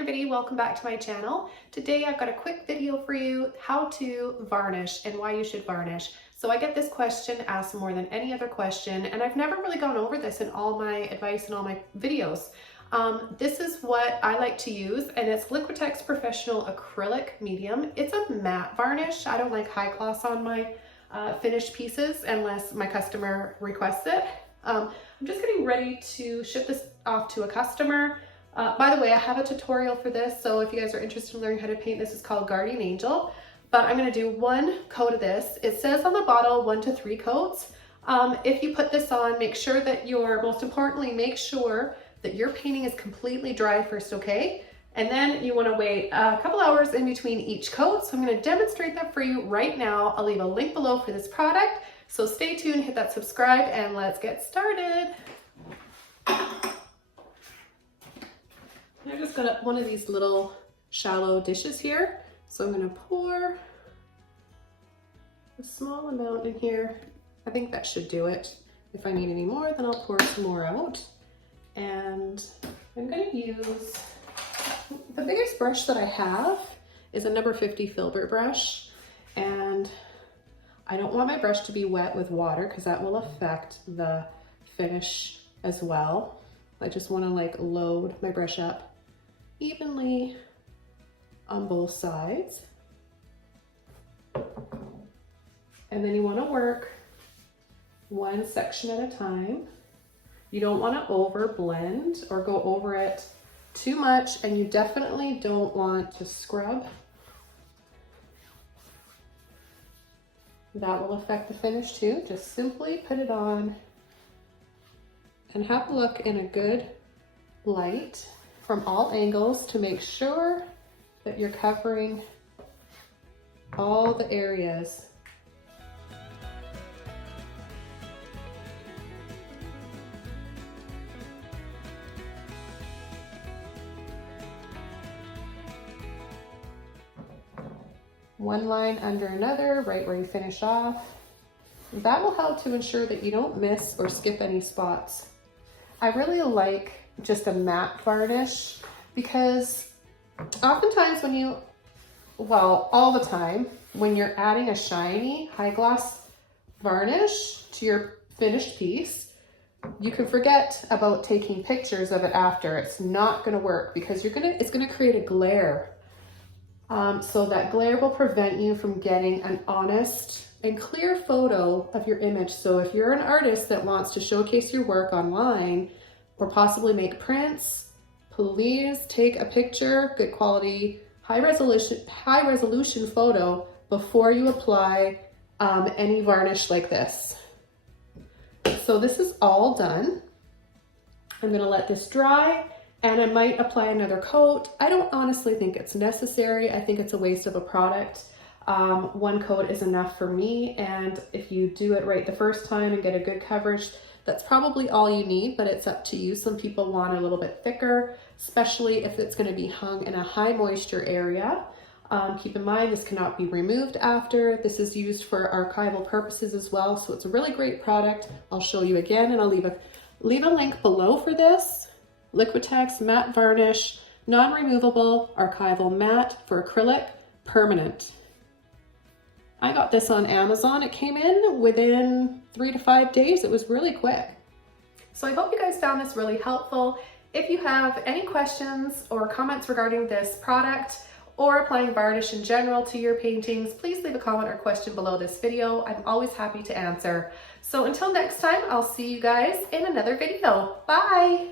everybody, welcome back to my channel. Today I've got a quick video for you, how to varnish and why you should varnish. So I get this question asked more than any other question, and I've never really gone over this in all my advice and all my videos. This is what I like to use, and it's Liquitex Professional Acrylic Medium. It's a matte varnish. I don't like high gloss on my finished pieces unless my customer requests it. I'm just getting ready to ship this off to a customer. By the way, I have a tutorial for this, so if you guys are interested in learning how to paint, this is called Guardian Angel. But I'm going to do one coat of this. It says on the bottle 1 to 3 coats. If you put this on, make sure that most importantly, make sure that your painting is completely dry first, okay? And then you want to wait a couple hours in between each coat. So I'm going to demonstrate that for you right now. I'll leave a link below for this product. So stay tuned, hit that subscribe, and let's get started. I just got one of these little shallow dishes here. So I'm going to pour a small amount in here. I think that should do it. If I need any more, then I'll pour some more out. And I'm going to use, the biggest brush that I have is a number 50 filbert brush. And I don't want my brush to be wet with water because that will affect the finish as well. I just want to like load my brush up evenly on both sides. And then you want to work one section at a time. You don't want to over blend or go over it too much, and you definitely don't want to scrub. That will affect the finish too. Just simply put it on and have a look in a good light from all angles to make sure that you're covering all the areas. One line under another, right where you finish off. That will help to ensure that you don't miss or skip any spots. I really like just a matte varnish because oftentimes all the time, when you're adding a shiny high gloss varnish to your finished piece, you can forget about taking pictures of it after. It's not gonna work because it's gonna create a glare. So that glare will prevent you from getting an honest and clear photo of your image. So if you're an artist that wants to showcase your work online or possibly make prints, please take a picture, good quality, high resolution photo before you apply any varnish like this. So this is all done. I'm gonna let this dry, and I might apply another coat. I don't honestly think it's necessary. I think it's a waste of a product. One coat is enough for me, and if you do it right the first time and get a good coverage, that's probably all you need, but it's up to you. Some people want a little bit thicker, especially if it's gonna be hung in a high moisture area. Keep in mind, this cannot be removed after. This is used for archival purposes as well, so it's a really great product. I'll show you again, and I'll leave a link below for this. Liquitex Matte Varnish, non-removable, archival matte for acrylic, permanent. I got this on Amazon. It came in within 3 to 5 days. It was really quick. So I hope you guys found this really helpful. If you have any questions or comments regarding this product or applying varnish in general to your paintings, please leave a comment or question below this video. I'm always happy to answer. So until next time, I'll see you guys in another video. Bye.